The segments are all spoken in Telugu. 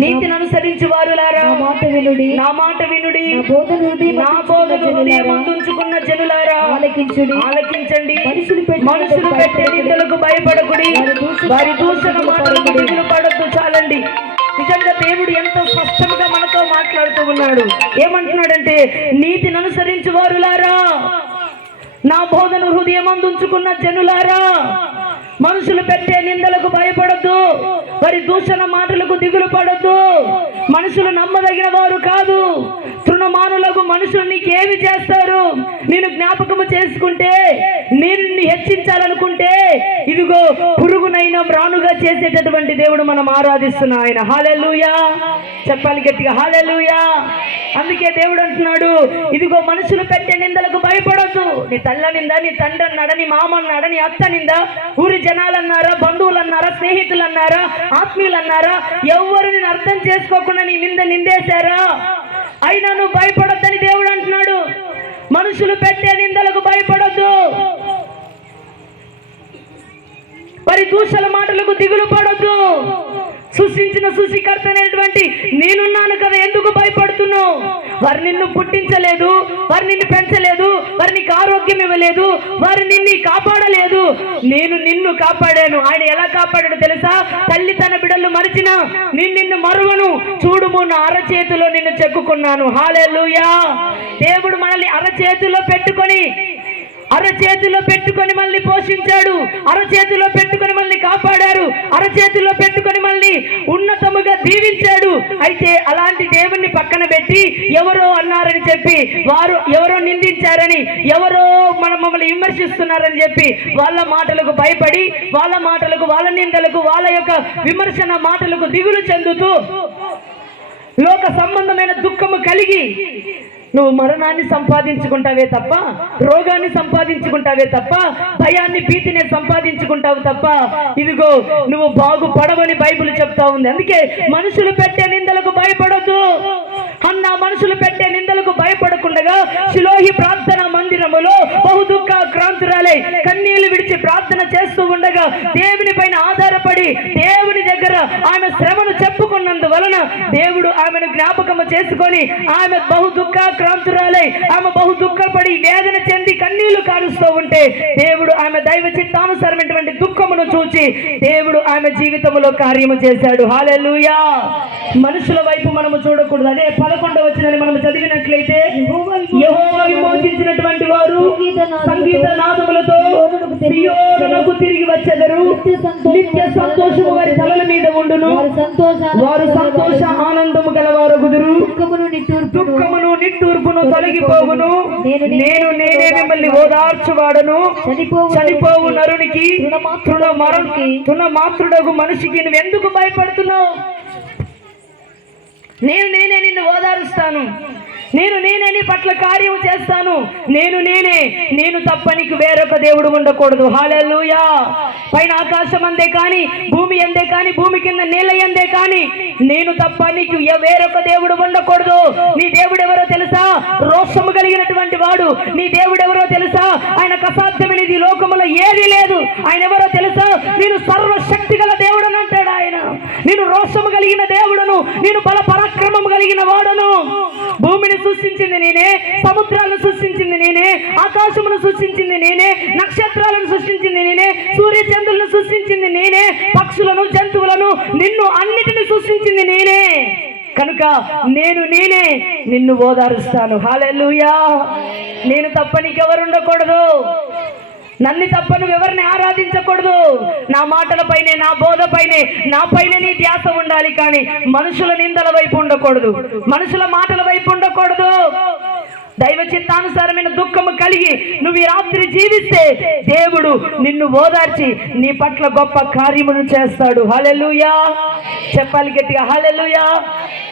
నీతిని అనుసరించి వారులారా నా మాట వినుడి, నా మాట వినుడి, నా బోధను హృదయమందుంచుకున్న జనులారా ఆలకించుడి, ఆలకించండి. మనుషులు పెట్టే నిందలకు భయపడకుడి, వారి దూషణ మాటలకు దిగులు పడద్దు. చాలండి. నిజంగా దేవుడు ఎంతో స్పష్టంగా మనతో మాట్లాడుతూ ఉన్నాడు. ఏమంటున్నాడంటే, నీతిని అనుసరించి వారులారా, నా బోధను హృదయమందుంచుకున్న జనులారా, మనుషులు పెట్టే నిందలకు భయపడద్దు, వారి దూషణ మాటలకు దిగులు పడద్దు. మనుషులు నమ్మదగిన వారు కాదు. తృణమానులకు మనుషులు నీకేమి చేస్తారు? నేను జ్ఞాపకము చేసుకుంటే, నేను హెచ్చించాలనుకుంటే, ఇదిగో పురుగునైనా రానుగా చేసేటటువంటి దేవుడు మనం ఆరాధిస్తున్న ఆయన. హల్లెలూయా చెప్పాలి గట్టిగా, హల్లెలూయా. అందుకే దేవుడు అంటున్నాడు, ఇదిగో మనుషులు పెట్టే నిందలకు భయపడద్దు. నీ తల్ల నిందా, నీ తండ్రి అన్నాడా, నీ మామ అన్నాడా, నీ అత్త నిందా, ఊరి జనాలు అన్నారా, బంధువులు అన్నారా, స్నేహితులు అన్నారా, ఆత్మీయులు అన్నారా, ఎవరు నేను అర్థం చేసుకోకుండా నీ మీద నిందేశారా, అయినా నువ్వు భయపడొద్దని దేవుడు అంటున్నాడు. మనుషులు పెట్టే నిందలకు భయపడొద్దు, వారి దూషణ మాటలకు దిగులు పడొద్దు. సృష్టించిన సృష్టికర్త అనేటువంటి నేనున్నాను కదా, ఎందుకు భయపడుతున్నావు? వారు నిన్ను పుట్టించలేదు, వారు నిన్ను పెంచలేదు, వారు నీకు ఆరోగ్యం ఇవ్వలేదు, వారు నిన్ను కాపాడలేదు. నేను నిన్ను కాపాడాను. ఆయన ఎలా కాపాడాడు తెలుసా? తల్లి తన బిడ్డలు మరిచిన నిన్ను మరువను, చూడుము నా అరచేతిలో నిన్ను చెక్కుకున్నాను. హల్లెలూయా. దేవుడు మనల్ని అరచేతిలో పెట్టుకొని మళ్ళీ పోషించాడు, అరచేతిలో పెట్టుకొని మళ్ళీ కాపాడారు, అరచేతిలో పెట్టుకొని మళ్ళీ ఉన్నతముగా దీవించాడు. అయితే అలాంటి దేవుణ్ణి పక్కన పెట్టి ఎవరో అన్నారని చెప్పి, వారు ఎవరో నిందించారని, ఎవరో మమ్మల్ని విమర్శిస్తున్నారని చెప్పి వాళ్ళ మాటలకు భయపడి, వాళ్ళ మాటలకు, వాళ్ళ నిందలకు, వాళ్ళ యొక్క విమర్శన మాటలకు దిగులు చెందుతూ లోక సంబంధమైన దుఃఖము కలిగి నువ్వు మరణాన్ని సంపాదించుకుంటావే తప్ప, రోగాన్ని సంపాదించుకుంటావే తప్ప, భయాన్ని, భీతిని సంపాదించుకుంటావు తప్ప, ఇదిగో నువ్వు బాగుపడవని బైబిల్ చెప్తా ఉంది. అందుకే మనుషులు పెట్టే నిందలకు భయపడొద్దు. అన్న మనుషులు పెట్టే నిందలకు భయపడకుండగా శిలోహి ప్రార్థనా మందిరములో బహుదుఃఖ క్రాంతురాలై కన్నీళ్లు విడిచి ప్రార్థన చేస్తూ ఉండగా, దేవుని పైన ఆధారపడి దేవుని దగ్గర ఆమె శ్రమను చెప్పుకున్నందువలన దేవుడు ఆమెను జ్ఞాపకము చేసుకొని, ఆమె బహుదుఃఖ క్రాంతురాలై ఆమె బహు దుఃఖపడి వేదన చెంది కన్నీళ్లు కారుస్తూ ఉంటే, దేవుడు ఆమె దైవ చిత్తానుసారమైనటువంటి దుఃఖమును చూచి దేవుడు ఆమె జీవితంలో కార్యము చేశాడు. హల్లెలూయా. మనుషుల వైపు మనము చూడకూడదు. అదే 11వ వచనాన్ని మనం చదివినట్లయితే, యెహోవా విమోచించినటువంటి వారు సంగీత నాదములతో సియోనునకు తిరిగి వచ్చెదరు, నిత్య సంతోషము వారి తలల మీద ఉండును, వారు సంతోష ఆనందము గలవారగుదురు, దుఃఖమును నిట్టూర్పును తొలగిపోవును. నేనే మిమ్మల్ని ఓదార్చువాడను. చనిపోవు నరునికి తృణమాత్రుడగు మనిషికి నువ్వు ఎందుకు భయపడుతున్నావు? నేనే నిన్ను ఓదారుస్తాను, నేనే నీ పట్ల కార్యము చేస్తాను. నేను తప్ప నీకు వేరొక దేవుడు ఉండకూడదు. హల్లెలూయా. పైన ఆకాశం అందే కానీ, భూమి అందే కానీ, భూమి కింద నీళ్ళ అందే కానీ, నేను తప్ప నీకు వేరొక దేవుడు ఉండకూడదు. నీ దేవుడు ఎవరో తెలుసా? రోషము కలిగినటువంటి వాడు. నీ దేవుడు ఎవరో తెలుసా? ఆయనకు అసాధ్యమైనది లోకములో ఏది లేదు. ఆయన ఎవరో తెలుసా? నేను సర్వశక్తి గల దేవుడు అని అంటాడు ఆయన. నేను రోషము కలిగిన దేవుడను, నేను బల పరాక్రమం కలిగిన వాడను. భూమిని సృష్టించింది నేనే, సముద్రాలను సృష్టించింది నేనే, ఆకాశమును సృష్టించింది నేనే, నక్షత్రాలను సృష్టించింది నేనే, సూర్యచంద్రులను సృష్టించింది నేనే, పక్షులను, జంతువులను, నిన్ను అన్నిటిని సృష్టించింది నేనే. కనుక నేనే నిన్ను ఓదారుస్తాను. హల్లెలూయా. నేను తప్ప నీకెవరు ఉండకూడదు. నన్ను తప్ప నువ్వు ఎవరిని ఆరాధించకూడదు. నా మాటలపైనే, నా బోధపైనే, నా పైన నీ ధ్యాస ఉండాలి. కానీ మనుషుల నిందల వైపు ఉండకూడదు, మనుషుల మాటల వైపు ఉండకూడదు. దైవ చిత్తానుసారమైన దుఃఖము కలిగి నువ్వు ఈ రాత్రి జీవిస్తే దేవుడు నిన్ను ఓదార్చి నీ పట్ల గొప్ప కార్యమును చేస్తాడు. హల్లెలూయా. చెప్పాలి గట్టిగా, హల్లెలూయా.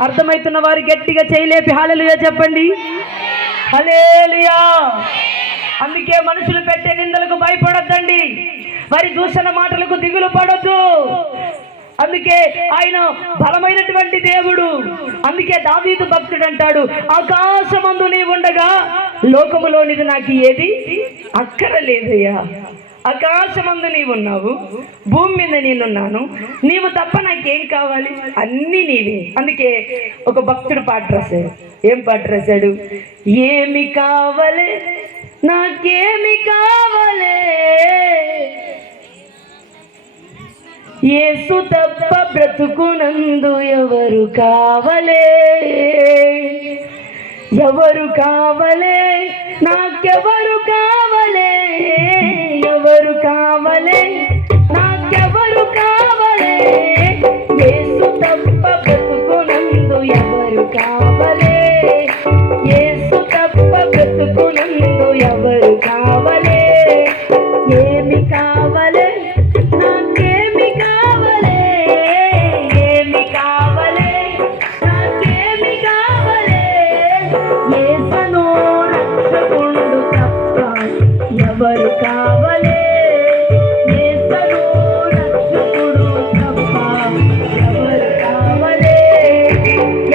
అర్థమవుతున్న వారు గట్టిగా చేయలేపి హల్లెలూయా చెప్పండి. హల్లెలూయా. అందుకే మనుషులు పెట్టే నిందలకు భయపడొద్దండి, వారి దూషణ మాటలకు దిగులు పడొద్దు. అందుకే ఆయన బలమైనటువంటి దేవుడు. అందుకే దావీదు భక్తుడు అంటాడు, ఆకాశమందు నీ ఉండగా లోకములోనిది నాకు ఏది అక్కరలేదయ్యా. ఆకాశమందు నీవు ఉన్నావు, భూమి మీద నేనున్నాను, నీవు తప్ప నాకేం కావాలి, అన్నీ నీవే. అందుకే ఒక భక్తుడు పాట రాశాడు. ఏం పాట రాశాడు? ఏమి కావలే నాకేమి కావలే, యేసు తప్ప బ్రతుకునందు ఎవరు కావలే, ఎవరు కావలే నాకెవరు కావలే, ఎవరు కావలే నాకెవరు కావలే, యేసు తప్ప బ్రతుకునందు ఎవరు కావలే, యేసు తప్ప బ్రతుకునందు ఎవరు కావలే, ఏమి కావలే నాకేమి కావలే, ఏమి కావలే నాకేమి కావలే, యేసును రక్షకుడు తప్ప ఎవరు కావలే, యేసును రక్షకుడు తప్ప ఎవరు కావలే,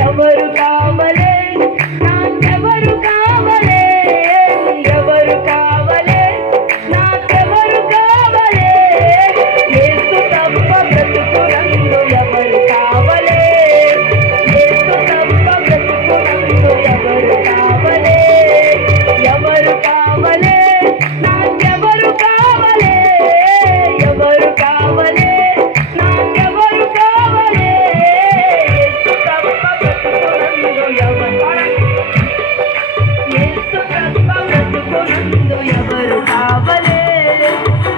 ఎవరు కావలే నాకెవరు కావలే, ఎవరు కావలే నాకెవరు కావలే, యేసు తప్ప బ్రతుకునందు ఎవరు కావలే, యేసు తప్ప బ్రతుకునందు ఎవరు కావలే, ఎవరు కావలే నాకెవరు కావలే, ఎవరు కావలే నాకెవరు కావలే, యేసు తప్ప బ్రతుకునందు ఎవరు, యేసు తప్ప బ్రతుకునందు ఎవరు కావలే,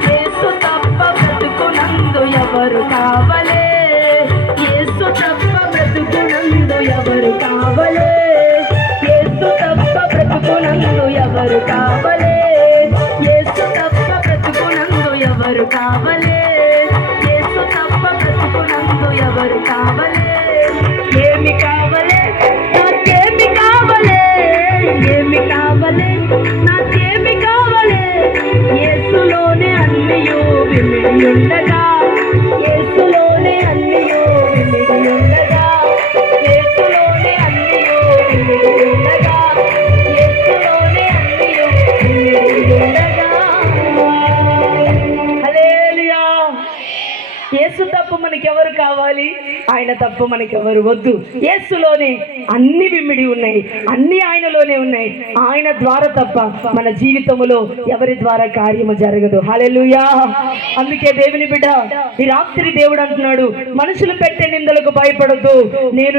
యేసు తప్ప బ్రతుకునందు ఎవరు కావలే, యేసు తప్ప బ్రతుకునందు ఎవరు కావలే, యేసు తప్ప బ్రతుకునందు ఎవరు కావలే, యేసు తప్ప బ్రతుకునందు ఎవరు కావలే, యేసు తప్ప బ్రతుకునందు ఎవరు కావలే, ఏమి కావలే నాకేమి కావలే, ఏమి కావలే నాకేమి కావలే, యేసులోనే అన్నియు విమిడి ఉండగా, యేసులోనే అన్నియు విమిడి ఉండగా, యేసులోనే అన్నియు విమిడి ఉండగా, యేసులోనే అన్నియు విమిడి ఉండగా. హల్లెలూయా. యేసు తప్ప మనకెవరు కావాలి, ఆయన తప్ప మనకెవరు వద్దు. యేసులోనే అన్ని విమ్మిడి ఉన్నాయి, అన్ని ఆయనలోనే ఉన్నాయి. ఆయన ద్వారా తప్ప మన జీవితంలో ఎవరి ద్వారా కార్యము జరగదు. హల్లెలూయా. అందుకే దేవుని బిడ్డ, ఈ రాత్రి దేవుడు అంటున్నాడు, మనుషులు పెట్టే నిందలకు భయపడద్దు,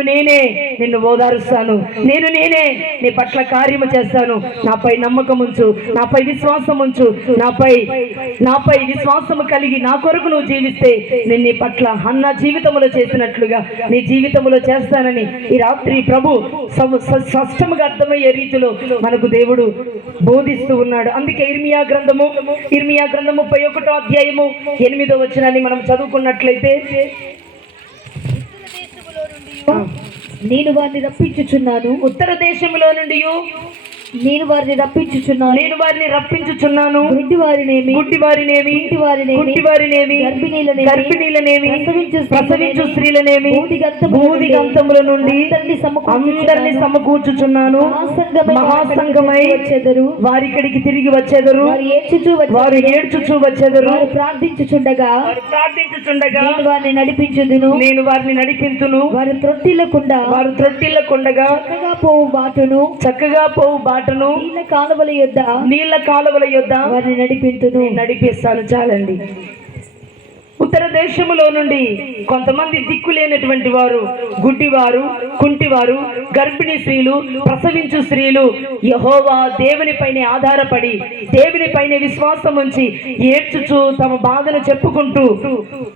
నేనే నిన్ను ఓదారుస్తాను, నేనే నీ పట్ల కార్యము చేస్తాను, నాపై నమ్మకం ఉంచు, నాపై విశ్వాసం ఉంచు, నాపై విశ్వాసము కలిగి నా కొరకు నువ్వు జీవిస్తే నేను నీ పట్ల అన్న జీవితంలో చేసినట్లుగా నీ జీవితంలో చేస్తానని ఈ రాత్రి ప్రభు స్పష్టంగా అర్థమయ్యే రీతిలో మనకు దేవుడు బోధిస్తూ ఉన్నాడు. అందుకే ఇర్మియా గ్రంథము 31వ అధ్యాయము 8వ వచనాన్ని మనం చదువుకున్నట్లయితే, నేను వారిని రప్పించుచున్నాను, ఉత్తర దేశములో నుండి నేను వారిని రప్పించుచున్నాను, గుడ్డివారినేమి గర్భిణీలనేమి ప్రసవించు స్త్రీలనేమి భూదిగంతముల నుండి అందరిని సమకూర్చుచున్నాను, మహాసంగమై వారిక్కడికి తిరిగి వచ్చెదరు, వారు ఏడ్చుచూ వచ్చెదరు, ప్రార్థించుచుండగా నేను వారిని నడిపించుదును, వారు త్రొట్టిల్లకుండా చక్కగా పోవు బాటను నీళ్ళ కాలువల యొద్ద వారిని నడిపిస్తాను. చాలండి. ఉత్తర దేశములో నుండి కొంతమంది దిక్కులేనటువంటి వారు, గుడ్డివారు, కుంటివారు, గర్భిణీ స్త్రీలు, ప్రసవించు స్త్రీలు యెహోవా దేవునిపైనే ఆధారపడి దేవునిపైనే విశ్వాసం ఉంచి ఏడ్చుచు తమ బాధను చెప్పుకుంటూ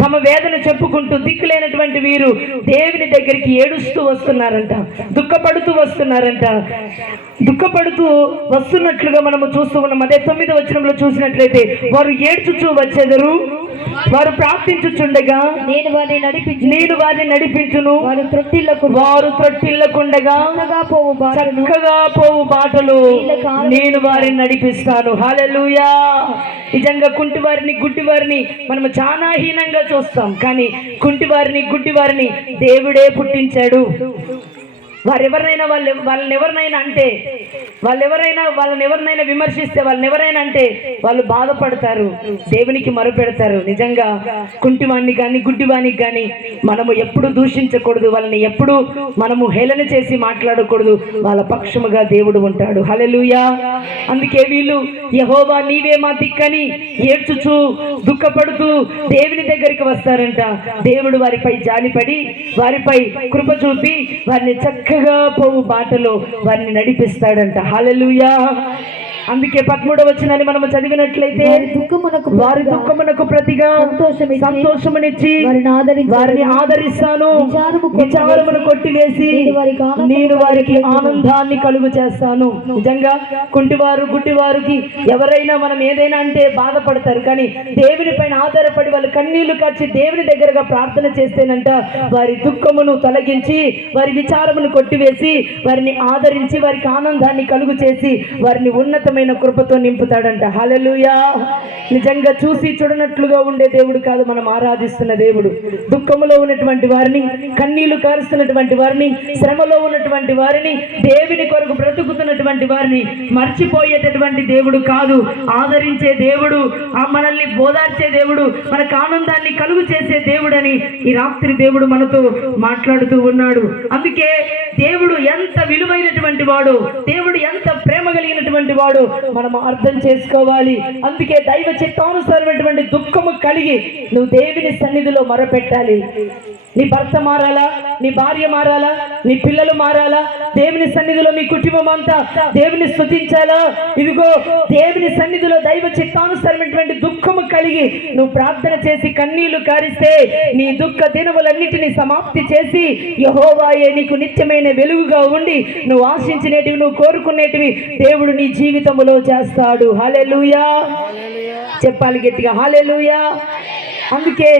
తమ వేదన చెప్పుకుంటూ దిక్కులేనటువంటి వీరు దేవుని దగ్గరికి ఏడుస్తూ వస్తున్నారంట, దుఃఖపడుతూ వస్తున్నట్లుగా మనము చూస్తూ ఉన్నాం. అదే 9వ వచనంలో చూసినట్లయితే, వారు ఏడ్చుచూ వచ్చెదరు, వారు ప్రార్థించుచుండగా నేను వారిని నడిపించును, వారు త్రొట్టిల్లకుండగా చక్కగా పోవు బాటలు నేను వారిని నడిపిస్తాను. హల్లెలూయా. నిజంగా కుంటివారిని, గుడ్డివారిని మనము చాలా హీనంగా చూస్తాం, కానీ కుంటివారిని, గుడ్డివారిని దేవుడే పుట్టించాడు. వాళ్ళని ఎవరినైనా విమర్శిస్తే, వాళ్ళని ఎవరైనా అంటే వాళ్ళు బాధపడతారు, దేవునికి మొరపెడతారు. నిజంగా కుంటివాణ్ణి కానీ గుడ్డివానికి కానీ మనము ఎప్పుడు దూషించకూడదు, వాళ్ళని ఎప్పుడు మనము హేళన చేసి మాట్లాడకూడదు. వాళ్ళ పక్షముగా దేవుడు ఉంటాడు. హల్లెలూయా. అందుకే వీళ్ళు యెహోవా నీవే మా దిక్కని ఏడ్చుచు దుఃఖపడుతూ దేవుని దగ్గరికి వస్తారంట. దేవుడు వారిపై జాలిపడి వారిపై కృప చూపి వారిని చక్కగా పోవు బాటలో వారిని నడిపిస్తాడంట. హల్లెలూయా. అందుకే 13వ వచనాన్ని మనము చదివినట్లయితే వారి దుఃఖమునకు ప్రతిగా సంతోషమునిచ్చి వారిని ఆదరిస్తాను, విచారమును కొట్టివేసి నేను వారికి ఆనందాన్ని కలుగు చేస్తాను. నిజంగా కుంటివారు గుడ్డివారికి ఎవరైనా మనం ఏదైనా అంటే బాధపడతారు, కానీ దేవుని పైన ఆధారపడి వాళ్ళు కన్నీళ్లు కార్చి దేవుని దగ్గరగా ప్రార్థన చేస్తేనంట వారి దుఃఖమును తొలగించి వారి విచారమును కొట్టివేసి వారిని ఆదరించి వారికి ఆనందాన్ని కలుగు చేసి వారిని ఉన్నతమైన కృపతో నింపుతాడంట. హల్లెలూయా. నిజంగా చూసి చూడనట్లుగా ఉండే దేవుడు కాదు మనం ఆరాధిస్తున్న దేవుడు. దుఃఖములో ఉన్నటువంటి వారిని, కన్నీళ్లు కారుస్తున్నటువంటి వారిని, శ్రమలో ఉన్నటువంటి వారిని, దేవుని కొరకు బ్రతుకుతున్నటువంటి వారిని మర్చిపోయేటటువంటి దేవుడు కాదు, ఆదరించే దేవుడు, మనల్ని బోధార్చే దేవుడు, మనకు ఆనందాన్ని కలుగు చేసే దేవుడని ఈ రాత్రి దేవుడు మనతో మాట్లాడుతూ ఉన్నాడు. అందుకే దేవుడు ఎంత విలువైనటువంటి వాడు, దేవుడు ఎంత ప్రేమ కలిగినటువంటి వాడు మనం అర్థం చేసుకోవాలి. అందుకే దైవ చిత్తానుసారమైనటువంటి దుఃఖము కలిగి నువ్వు దేవుని సన్నిధిలో మొరపెట్టాలి. నీ భర్త మారాలా, నీ భార్య మారాలా, నీ పిల్లలు మారాలా, దేవుని సన్నిధిలో మీ కుటుంబం అంతా దేవుని స్తుతించాలా. ఇదిగో దేవుని సన్నిధిలో దైవ చిత్తానుసారమైనటువంటి దుఃఖము కలిగి నువ్వు ప్రార్థన చేసి కన్నీళ్లు కారిస్తే నీ దుఃఖ దినములన్నిటినీ సమాప్తి చేసి యెహోవాయే నీకు నిత్యమైన వెలుగుగా ఉండి నువ్వు ఆశించినటివి, నువ్వు కోరుకునేటివి దేవుడు నీ జీవితంలో చేస్తాడు. హల్లెలూయా. చెప్పాలి గట్టిగా, హల్లెలూయా. అందుకే